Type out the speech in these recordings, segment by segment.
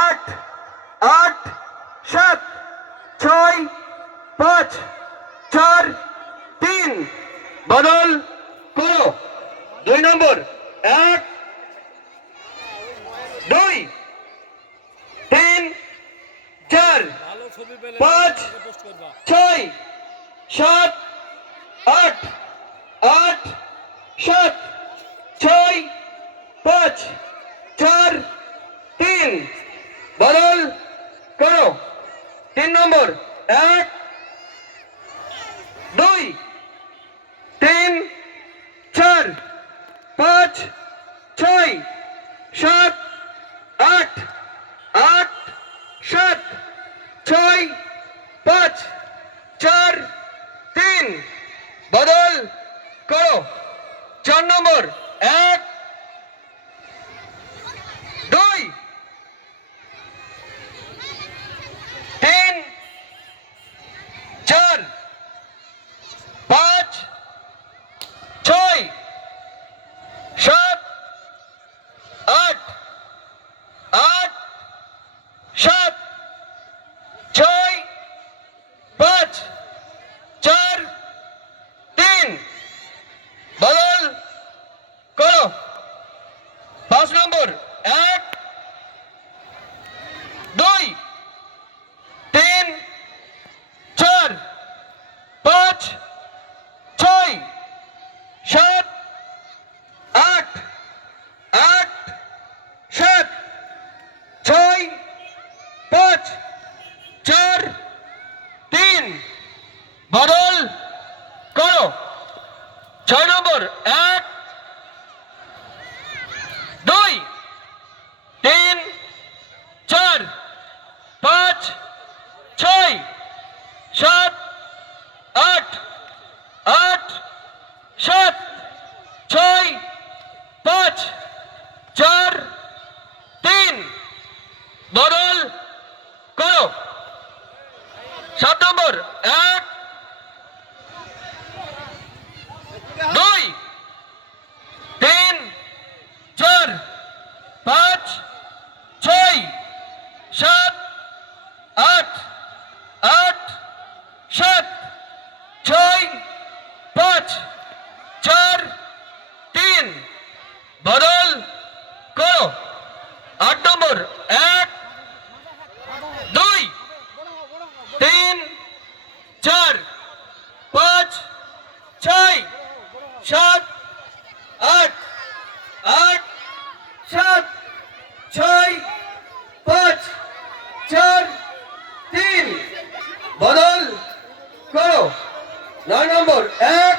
আট আট সাত ছয় পাঁচ চার তিন বদল করো। 2 নম্বর 1 2 3 4 5 6 7 8 8 7 6 5 4 3 বদল করো। 3 নম্বর 1 2 3 4 5 6 7 8 8 7 6 5 4 3 বদল করো। 4 নম্বর 1 2 3 4 5 6 7 8 8 7 6 5 4 3 বদল করো। 5 নম্বর 1 2 3 4 5 6 7 8 8 7 6 5 4 3 বদল করো। 6 নম্বর 1 2 3 4 5 6 7 8 8 7 6 5 4 3 বদল করো। 7 নম্বর 1 2 3 4 5 6 7 8 8 7 6 5 4 3 বদল করো। 8 নম্বর 1 2 3 4 5 6 7 8 8 7 6 5 4 3 বদল করো। 9 নম্বর 1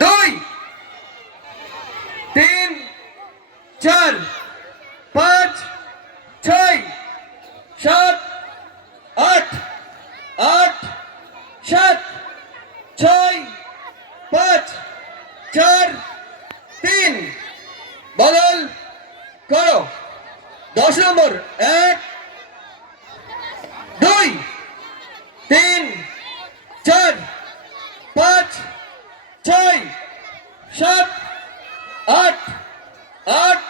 2 3 4 5 6 7 8 8 7 6 5 4 3 বদল করো। 10 নম্বর 1 2 3 4 5 6 7 8 8